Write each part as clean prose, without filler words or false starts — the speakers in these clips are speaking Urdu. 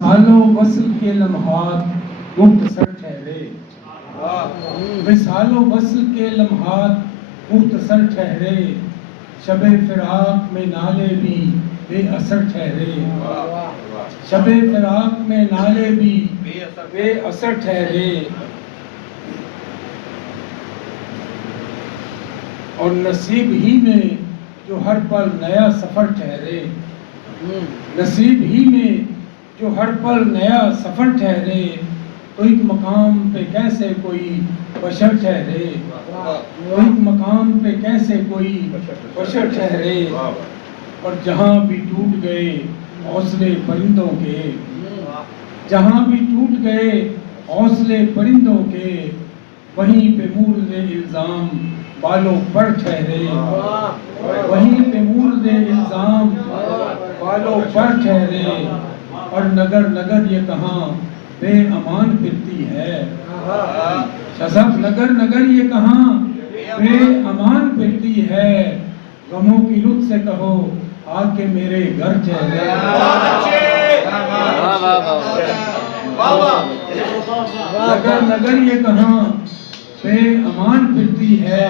سالوں وصل کے لمحات مختصر ٹھہرے، وصال و وصل کے لمحات مختصر ٹھہرے، شب فراق میں نالے بھی بے اثر ٹھہرے، شب فراق میں نالے بھی بے اثر ٹھہرے، اور نصیب ہی میں جو ہر پل نیا سفر ٹھہرے، نصیب ہی میں جو ہر پل نیا سفر ٹھہرے، تو ایک مقام پہ کیسے کوئی بشر ٹھہرے، تو ایک مقام پہ کیسے کوئی بشر ٹھہرے، اور جہاں بھی ٹوٹ گئے حوصلے پرندوں کے، جہاں بھی ٹوٹ گئے حوصلے پرندوں کے، وہیں پہ مورد الزام بالوں پر ٹھہرے، وہیں پہ مورد الزام بالوں پر ٹھہرے، اور نگر نگر یہ کہاں بے امان پھرتی ہے، شذب نگر نگر یہ کہاں بے امان پھرتی ہے، غموں کی لط سے کہو آ کے میرے گھر ٹھہرے، نگر نگر یہ کہاں بے امان پھرتی ہے،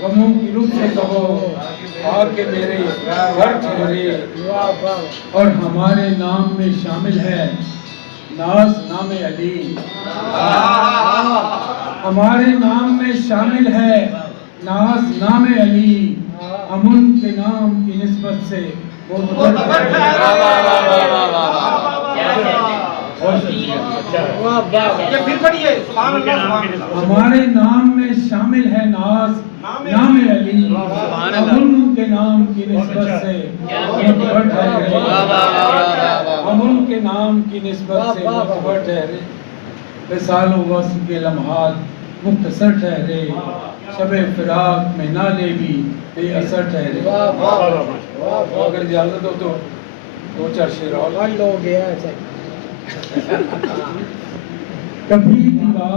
غموں کی لط سے کہو آ کے میرے گھر ٹھہرے، اور ہمارے نام میں شامل ہے ناز نام علی، ہمارے نام میں شامل ہے ناز نام علی، ہم ان کے نام کی نسبت سے ہمارے نام میں شامل ہے ناز نام علی، ہم ان کے نام کی نسبت سے معتبر ٹھہرے، ہم ان کے نام کی نسبت سے معتبر ٹھہرے، وصال و وصل کے لمحات مختصر ٹھہرے، شب فراق میں نالے بھی بے اثر ٹھہرے۔ اگر اجازت ہو تو دو چار شعر اور۔ کبھی دیوار